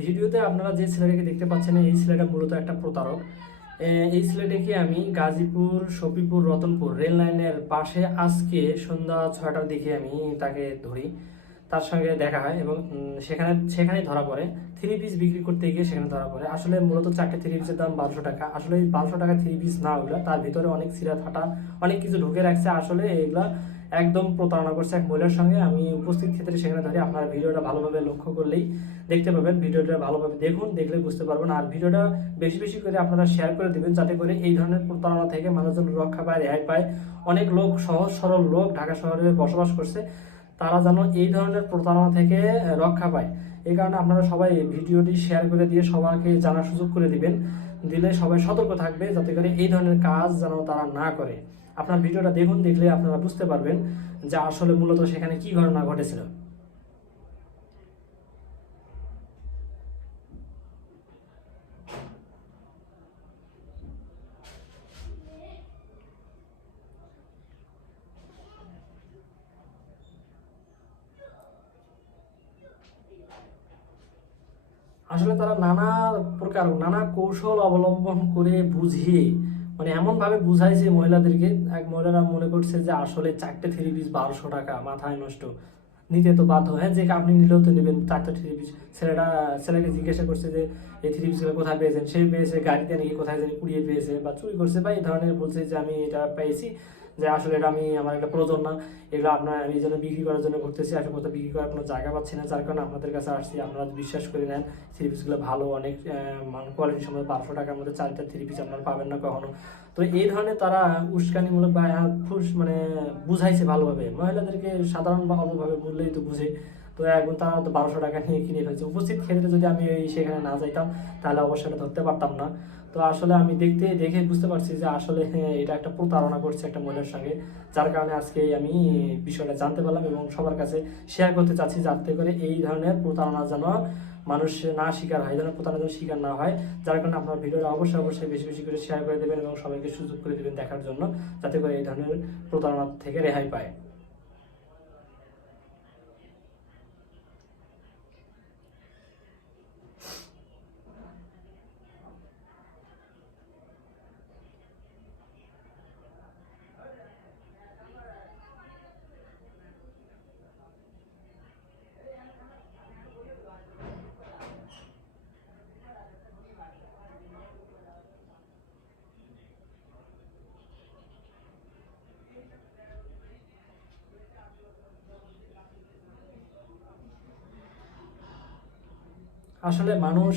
ভিডিওতে আপনারা যে ছেলেটাকে দেখতে পাচ্ছেন, এই ছেলেটা মূলত একটা প্রতারক। এই ছেলেটাকে আমি গাজীপুর সফিপুর রতনপুর রেল লাইনের পাশে আজকে সন্ধ্যা ছয়টার দিকে আমি তাকে ধরি। তার সঙ্গে দেখা হয় এবং সেখানে সেখানেই ধরা পড়ে। থ্রি পিস বিক্রি করতে গিয়ে সেখানে ধরা পড়ে। আসলে মূলত চারটে থ্রি পিসের দাম বারোশো টাকা। আসলে বারোশো টাকা থ্রি পিস না ওগুলো তার ভিতরে অনেক সিরা ফাটা অনেক কিছু ঢুকে রাখছে। আসলে এগুলা একদম প্রতারণা করছে এক মহিলার সঙ্গে। আমি উপস্থিত ক্ষেত্রে সেখানে ধরে আপনারা ভিডিওটা ভালোভাবে লক্ষ্য করলেই দেখতে পাবেন। ভিডিওটা ভালোভাবে দেখুন, দেখলে বুঝতে পারবেন। আর ভিডিওটা বেশি বেশি করে আপনারা শেয়ার করে দিবেন যাতে করে এই ধরনের প্রতারণা থেকে মানুষজন রক্ষা পায়, রেহাই পায়। অনেক লোক, সহজ সরল লোক ঢাকা শহরে বসবাস করছে। তারা যেন এই ধরনের প্রতারণা থেকে রক্ষা পায়। এই কারণে আপনারা সবাই ভিডিওটি শেয়ার করে দিয়ে সবাইকে জানার সুযোগ করে দিবেন। দিলে সবাই সতর্ক থাকবে যাতে করে এই ধরনের কাজ যেন তারা না করে। আপনার ভিডিওটা দেখুন, দেখলে আপনারা বুঝতে পারবেন যে আসলে মূলত সেখানে কি ঘটনা ঘটেছিল। আসলে তারা নানা প্রকার, নানা কৌশল অবলম্বন করে বুঝিয়ে মানে এমনভাবে বুঝাইছে মহিলাদেরকে, এক মহিলারা মনে করছে যে আসলে চারটে থ্রি পিস বারোশো টাকা, মাথায় নষ্ট। নিতে তো বাধ্য। হ্যাঁ যে আপনি নিলেও তো নেবেন চারটে থ্রি পিস ছেলেটা, ছেলেকে জিজ্ঞাসা করছে যে, এই থ্রি পিসগুলো কোথায় পেয়েছেন? সে পেয়েছে, গাড়িতে নাকি কোথায় জানি কুড়িয়ে পেয়েছে বা চুরি করছে বা এই ধরনের বলছে যে, আমি এটা পেয়েছি। যে আসলে এটা আমি, আমার একটা প্রয়োজন না। এগুলো আপনার আমি এই জন্য বিক্রি করার জন্য করতেছি। আসলে কোথাও বিক্রি করার কোনো জায়গা পাচ্ছি না। যার কারণে আপনাদের কাছে আসছি। আপনারা বিশ্বাস করে নেন থ্রি পিসগুলো ভালো, অনেক মান কোয়ালিটির সময় বারোশো টাকার মধ্যে চারটা থ্রি পিস আপনারা পাবেন না কখনো। তো এই ধরনের তারা উস্কানিমূলক বা মানে বুঝাইছে ভালোভাবে। মহিলাদেরকে সাধারণ বা অল্পভাবে বললেই তো বুঝে। তো এখন তারা তো বারোশো টাকা নিয়ে কিনে ফেলছে। উপস্থিত ক্ষেত্রে যদি আমি ওই সেখানে না যাইতাম তাহলে অবশ্যই ধরতে পারতাম না। তো আসলে আমি দেখতে দেখে বুঝতে পারছি যে আসলে হ্যাঁ, এটা একটা প্রতারণা করছে একটা মহিলার সঙ্গে যার কারণে আজকে আমি বিষয়টা জানতে পারলাম এবং সবার কাছে শেয়ার করতে চাচ্ছি যাতে করে এই ধরনের প্রতারণা যেন মানুষ না শিকার হয় যেন প্রতারণা যেন শিকার না হয়। যার কারণে আপনার ভিডিওটা অবশ্যই অবশ্যই বেশি বেশি করে শেয়ার করে দেবেন এবং সবাইকে সুযোগ করে দেবেন দেখার জন্য যাতে করে এই ধরনের প্রতারণা থেকে রেহাই পায়। আসলে মানুষ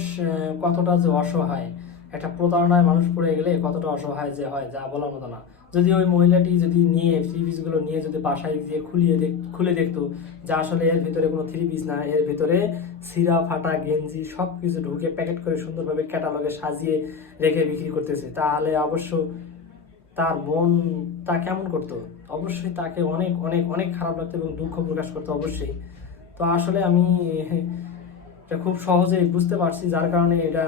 কতটা যে অসহায়, একটা প্রতারণায় মানুষ পড়ে গেলে কতটা অসহায় যে হয়, যা বলার মতো না। যদি ওই মহিলাটি যদি নিয়ে থ্রি পিসগুলো নিয়ে যদি বাসায় গিয়ে খুলিয়ে দেখ, খুলে দেখতো যে আসলে এর ভিতরে কোনো থ্রি পিস না, এর ভিতরে সিরা ফাটা, গেঞ্জি সব কিছু ঢুকে প্যাকেট করে সুন্দরভাবে ক্যাটালগে সাজিয়ে রেখে বিক্রি করতেছে, তাহলে অবশ্য তার মন তা কেমন করতো? অবশ্যই তাকে অনেক অনেক অনেক খারাপ লাগতো এবং দুঃখ প্রকাশ করতো অবশ্যই। তো আসলে আমি এটা খুব সহজেই বুঝতে পারছি, যার কারণে এটা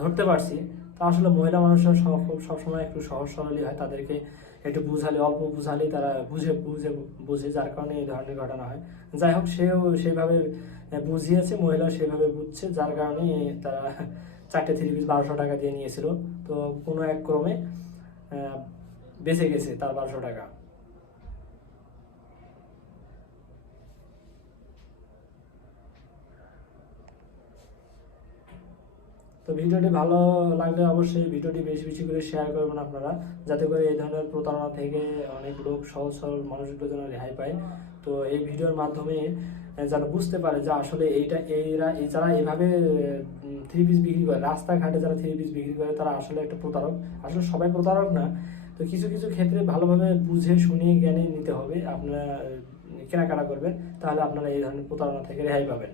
ধরতে পারছি। তো আসলে মহিলা মানুষরা সব সবসময় একটু সহজ সরলই হয়, তাদেরকে একটু বুঝালে, অল্প বুঝালেই তারা বুঝে বুঝে বুঝে, যার কারণে এই ধরনের ঘটনা হয়। যাই হোক, সেও সেভাবে বুঝিয়েছে মহিলা সেভাবে বুঝছে, যার কারণে তারা চারটে থ্রি পিস বারোশো টাকা দিয়ে নিয়েছিল। তো কোনো এক ক্রমে বেঁচে গেছে তার বারোশো টাকা তো ভিডিওটি ভালো লাগলে অবশ্যই ভিডিওটি বেশি বেশি করে শেয়ার করবেন আপনারা, যাতে করে এই ধরনের প্রতারণা থেকে অনেক লোক সহজ সরল মানুষগুলো যেন রেহাই পায়। তো এই ভিডিওর মাধ্যমে যেন বুঝতে পারে যে আসলে এইটা এইরা এই যারা এইভাবে থ্রি পিস বিক্রি করে, রাস্তাঘাটে যারা থ্রি পিস বিক্রি করে, তারা আসলে একটা প্রতারক। আসলে সবাই প্রতারক না। তো কিছু কিছু ক্ষেত্রে ভালোভাবে বুঝে, শুনে, জ্ঞানে নিতে হবে। আপনারা কেনাকাটা করবেন, তাহলে আপনারা এই ধরনের প্রতারণা থেকে রেহাই পাবেন।